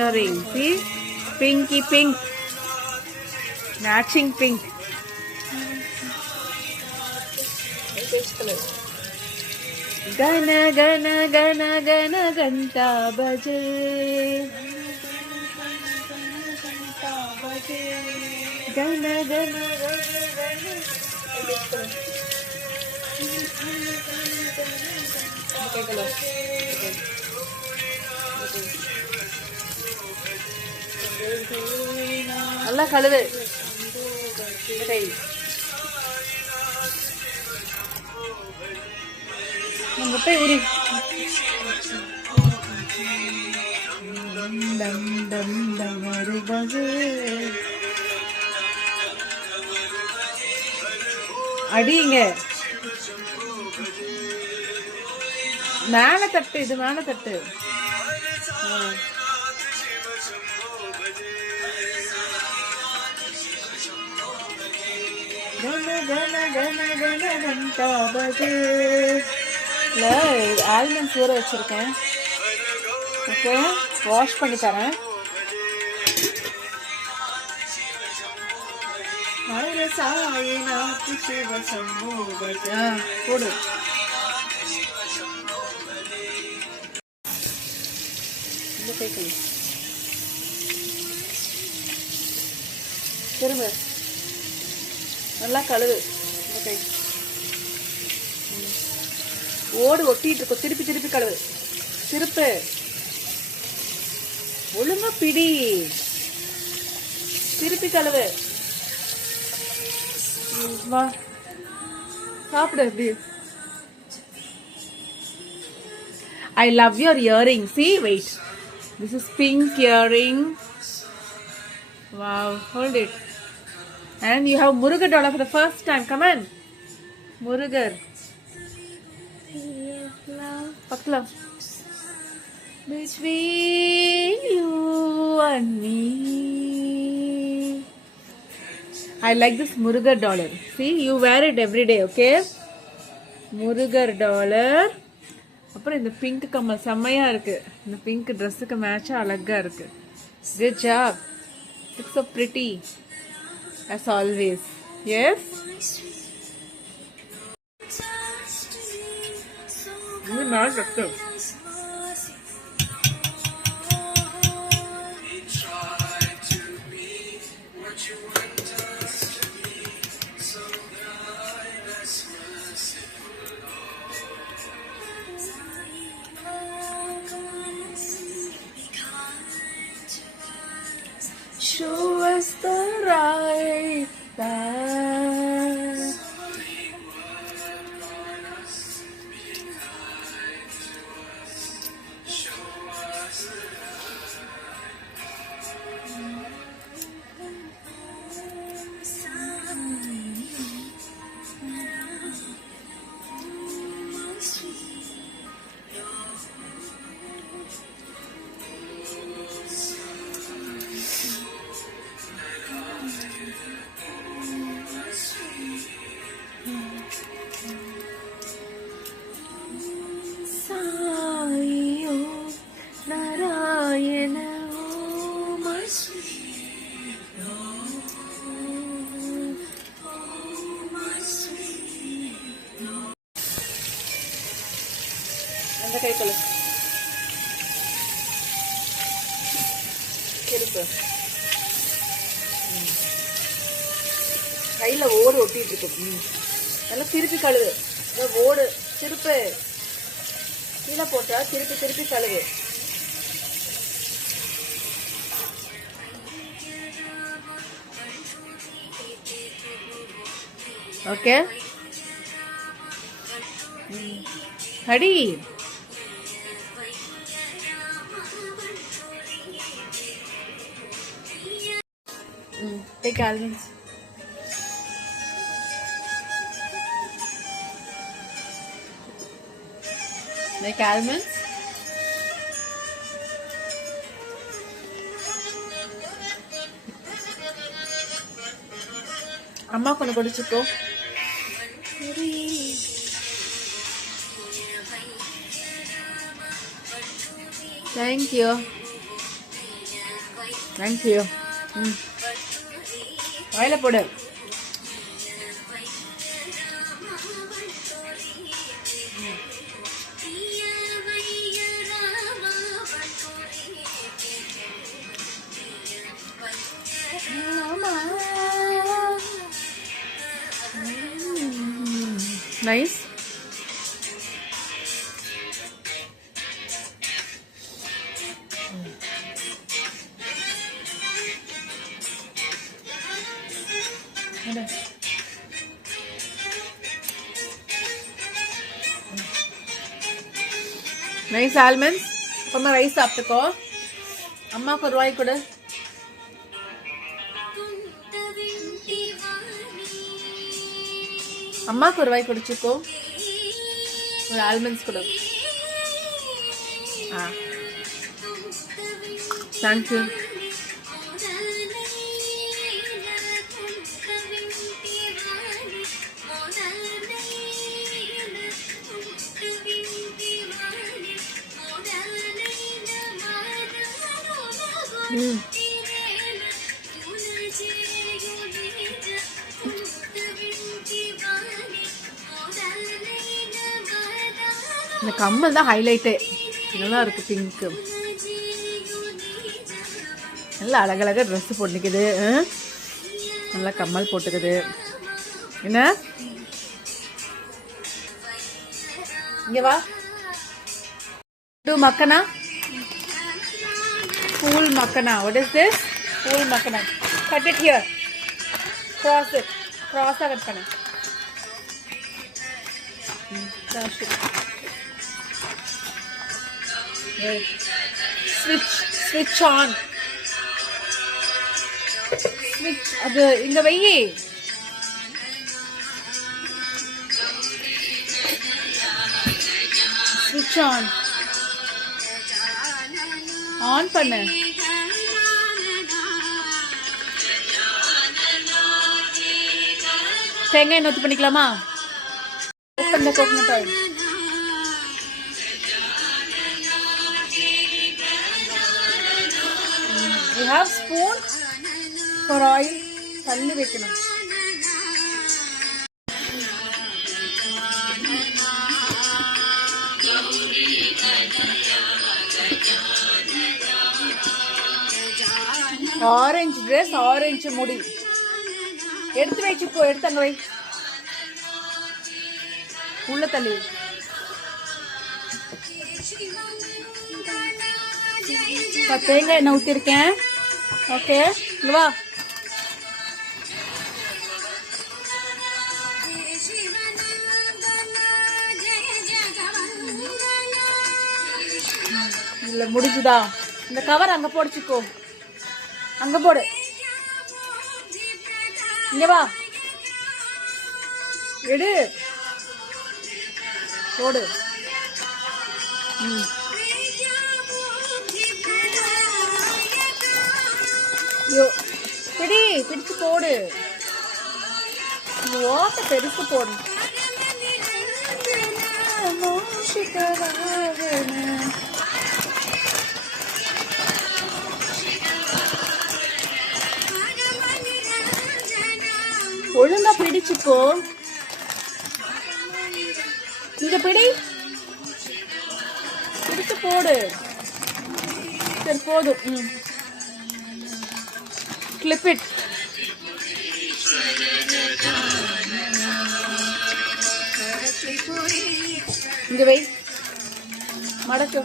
earring. See? Pinky pink. Matching pink. Gana gana gana gana ganta baje. Gana gana gana gana. நல்லா கழுவு. முட்டை உரி. அடிங்க. மேல தட்டு, இது மேல தட்டு. ஆல்மண்ட்ஸ் ஊற வச்சிருக்கேன். ஓகே, வாஷ் பண்ணி தரேன். போடு. திரும்ப நல்லா கழுவு. ஓடு ஒட்டிட்டு இருக்கும். திருப்பி திருப்பி கழுவு. திருப்பு. ஒழுங்கா பிடி. திருப்பி கழுவு. வா சாப்பிடு. எப்படி? I love your earring. See, wait. This is pink earring. Wow, hold it. And you have Murugar dollar for the first time. Come on, Murugar. Patla. Between you and me. I like this Murugar dollar. See, you wear it every day, okay? Murugar dollar. அப்புறம் இந்த பிங்க் கம்மல் செம்மையா இருக்கு. இந்த பிங்க் ட்ரெஸ்ஸுக்கு மேட்சா அழகா இருக்கு. Good job. It's so pretty as always. Yes? இது நல்லா இருக்கு. Show us the right path. அந்த கை கழு. திருப்பு. கையில ஓடு ஒட்டிட்டு இருக்கு. நல்லா திருப்பி கழுவு. ஓடு திருப்பு. கீழே போட்டா திருப்பி திருப்பி கழுவு. ஓகே, அடி. Take almonds. Make almonds. அம்மா கொஞ்சம் குடிச்சுக்கோ. Thank you. தேங்க்யூ. வாயில போடு. Nice. Nice almonds. அம்மா ரைஸ் சாப்பிட்டுக்கோ. அம்மாக்கு ஒரு வாய் கொடு. அம்மாக்கு ஒரு வாய் குடிச்சுக்கோ. ஒரு ஆல்மண்ட்ஸ் கொடு. தேங்க்யூ. இந்த கம்மல் தான் ஹைலைட்டே. நல்லா இருக்கு பிங்க். நல்லா அழகழகா ட்ரெஸ் போட்டுக்குது. நல்லா கம்மல் போட்டுக்குது. என்ன இங்க வா. do makana, full makana. What is this? Full makana. Cut it here. Cross it. Cross cut பண்ணு. Dash it. Switch on. Switch. அது இங்க வையே. Switch on. On பண்ணு. தேங்காய் நோட் பண்ணிக்கலாமா? Open the coconut oil. We have spoon for oil. தள்ளி வைக்கணும். Orange dress, orange முடி. எடுத்து வச்சுக்கோ. எடுத்து அங்க வை. உள்ள தள்ளி. தேங்காய் எண்ணெய் ஊத்திருக்கேன். ஓகே, இங்க வா. இல்ல முடிஞ்சுதா? இந்த கவர் அங்க போடுச்சுக்கோ. அங்க போடு. இங்க வா. எடு. போடு. பிடி. பிடிச்சு போடு. ஓட்ட பெருசு போடு. ஒழுங்கா பிடிச்சுக்கோ. இங்க பிடி. பிடிச்சு போடு. சரி போதும். Clip it. இங்க வை. மடக்கு.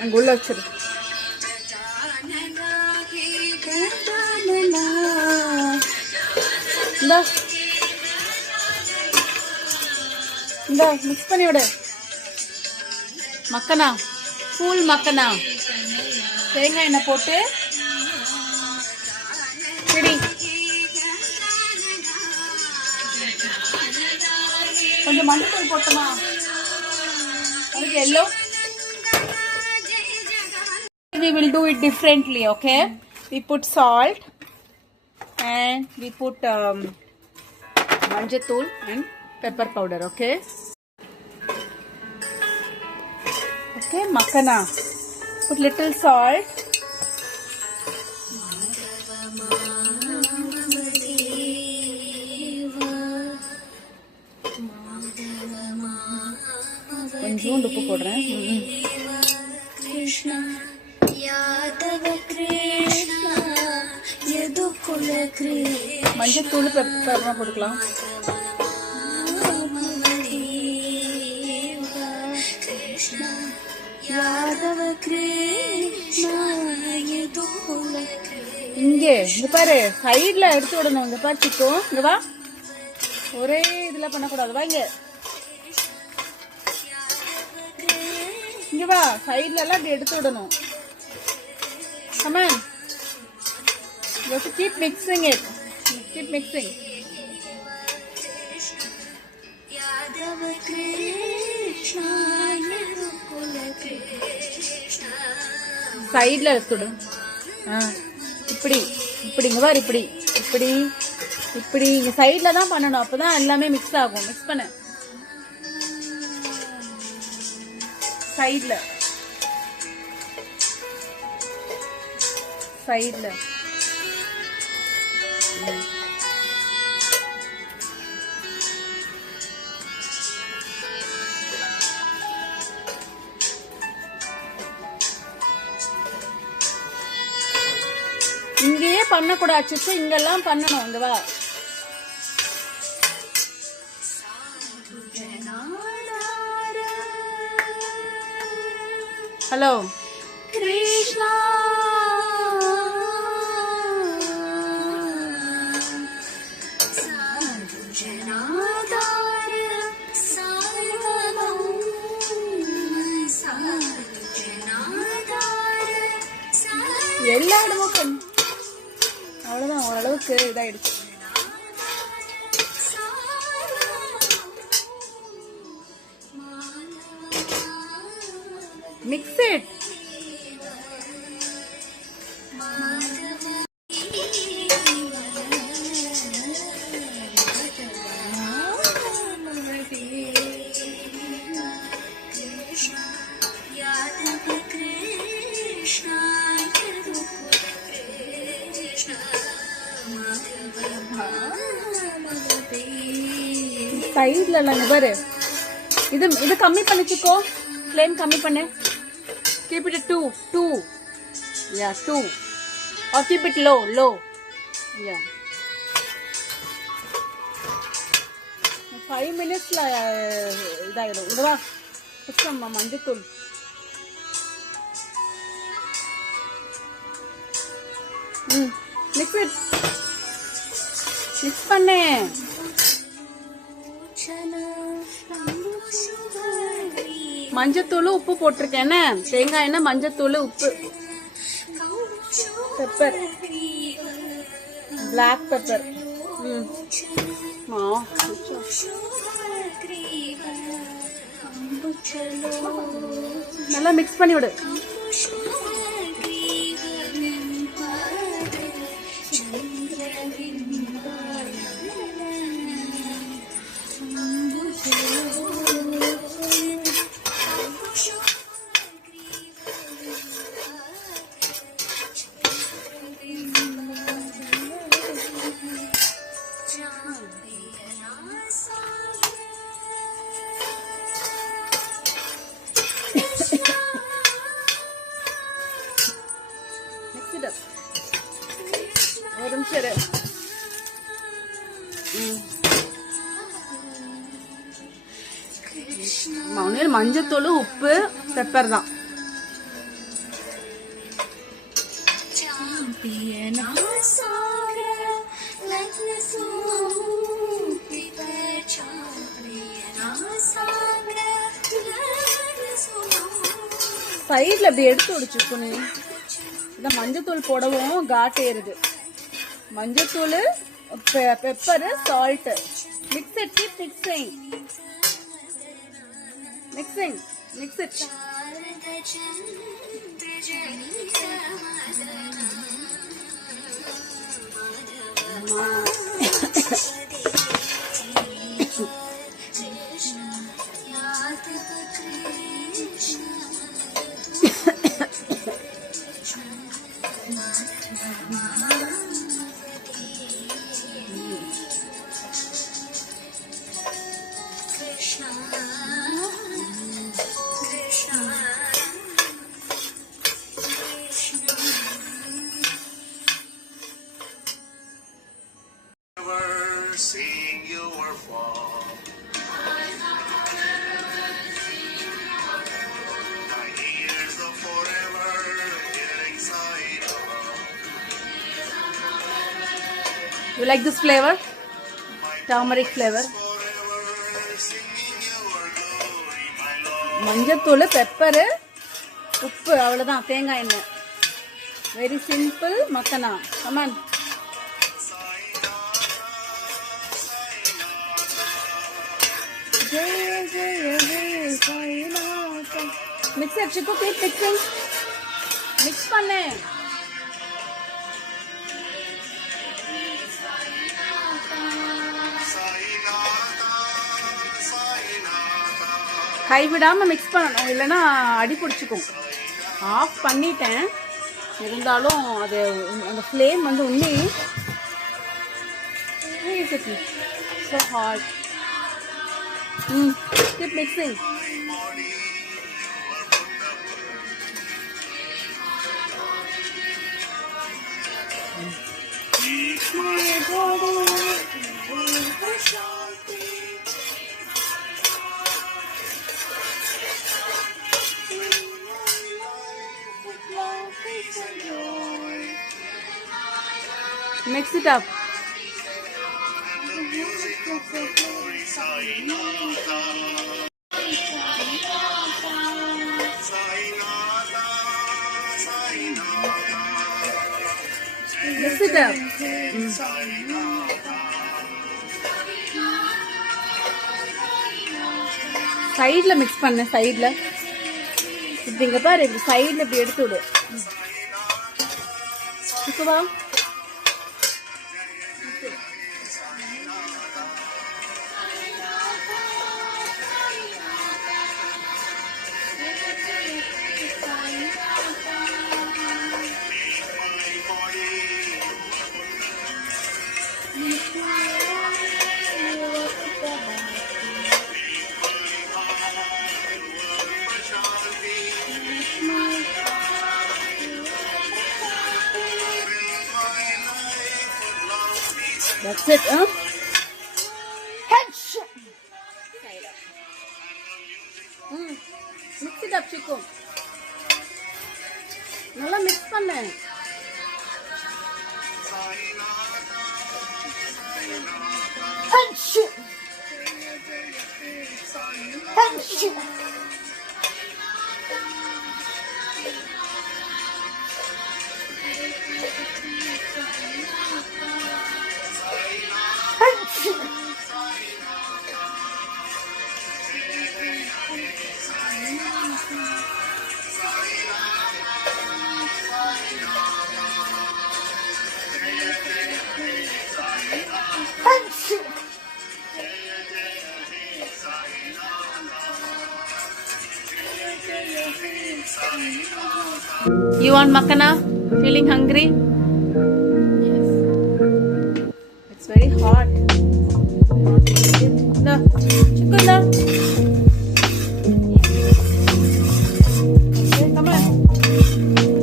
அங்க உள்ள வச்சிரு. இந்த மிக்ஸ் பண்ணி விடு. மக்கனா, ஃபுல் மக்கனா. தேங்காய் எண்ணெய் போட்டு பிடி. கொஞ்சம் மஞ்சள் போட்டுமா? அதுக்கு yellow. We will do it differently, okay? We put salt and we put manjatul and pepper powder, okay? Okay, makana. Put little salt. கொஞ்சோண்டு உப்பு போடுறேன். கிருஷ்ணா யாதவ கிருஷ்ணா யதுகுல கிருஷ்ணா. மஞ்சள் தூள் பெப்பர் போட்டுக்கலாம். கிருஷ்ணா யாதவ கிருஷ்ணா யதுகுல. இங்கே இங்க பாரு, சைடுல எடுத்து விடணும். இங்க பாரு சிக்கோ, இங்க வா. ஒரே இதுல பண்ணக்கூடாது. வா இங்க வா, சைடுல எல்லாம் இப்படி எடுத்து விடணும். Come on. You have to keep mixing it. Keep mixing. சைடுல எடுத்து விடு. இப்படி இப்படி இங்க பாரு, இப்படி இப்படி இப்படி இங்க சைடுல தான் பண்ணணும். அப்பதான் எல்லாமே மிக்ஸ் ஆகும். மிக்ஸ் பண்ண சைடுல சைடுல. இங்கேயே பண்ணக்கூடாது, இங்கெல்லாம் பண்ணணும். இங்க வா. ஹலோ கிருஷ்ணா எல்லா இடமும் அவ்வளவுதான். ஓரளவுக்கு இதாயிடுச்சு. Mix it. சைடுல எல்லாம் பாரு. இது கம்மி பண்ணிச்சுக்கோ. ஃப்ளேம் கம்மி பண்ணு. Keep it at 2. Yeah, 2. Or keep it low. Yeah. 5 minutes la idayidu. Inga va. Puttamma manjathul. Mix it. Mix பண்ணு. மஞ்சத்தூள் உப்பு போட்டிருக்கேன். தேங்காய் எண்ணெய், மஞ்சத்தூள், உப்பு, பெப்பர், பிளாக் பெப்பர். நல்லா மிக்ஸ் பண்ணி விடு. ஒரு நிமிஷம் இரு. மஞ்சத்தூள், உப்பு, பெப்பர் தான். சைட்ல அப்படி எடுத்து விடுச்சு. இந்த மஞ்சத்தூள் போடவும் காட்டு ஏறுது. மஞ்சத்தூள், pepper, salt. Mix it. Keep mixing. Mix it. seeing your fall. My ears are forever hearing Sai-Ram. You like this flavor? Turmeric flavor. Forever singing your glory, my Lord. மஞ்சத்தூள் பெப்பரு உப்பு அவ்வளோதான் தேங்காய் எண்ணெய் வெரி சிம்பிள் மக்கனா கமான் ஜெய ஜெய ஜெய சாய்நாதா மிக்சர் சிக்கு keep mixing mix பண்ணு கைவிடாமல் மிக்ஸ் பண்ணணும் இல்லைன்னா அடி பிடிச்சிக்கும் ஆஃப் பண்ணிட்டேன் இருந்தாலும் அது அந்த ஃப்ளேம் வந்து உன்னி so hot keep mixing Mix it up. Mix it up. சைடில் மிக்ஸ் பண்ண சைடில் இப்படிங்க பாரு இப்படி சைடில் இப்படி எடுத்து விடு இப்போவா That's it, huh? Headshot. Mix it up, Chico. நல்லா மிக்ஸ் பண்ணு Headshot. Headshot. You want makana? Feeling hungry? Yes. It's very hot. No. Chikunda. Okay, come on.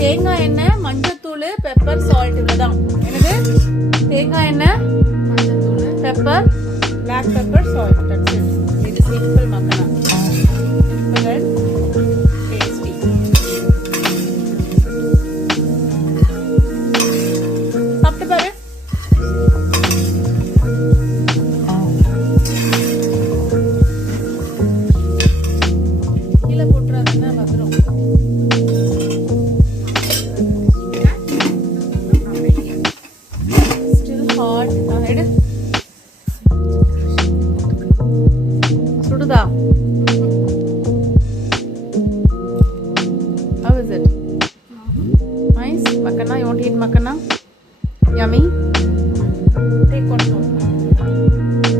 தேங்காய் எண்ணெய் மஞ்சத்தூள் பெப்பர் சால்ட் இவ்வளவுதான் என்னது தேங்காய் எண்ணெய் மஞ்சத்தூள் pepper black pepper salt that's it இது சிம்பிள் மக்கனா simple and tasty சாப்பிட்டு பாரு கீழே போட்டுறாதுன்னா வந்துடும் hot ahead sududa how is it nice makana you want to eat makana yummy take one more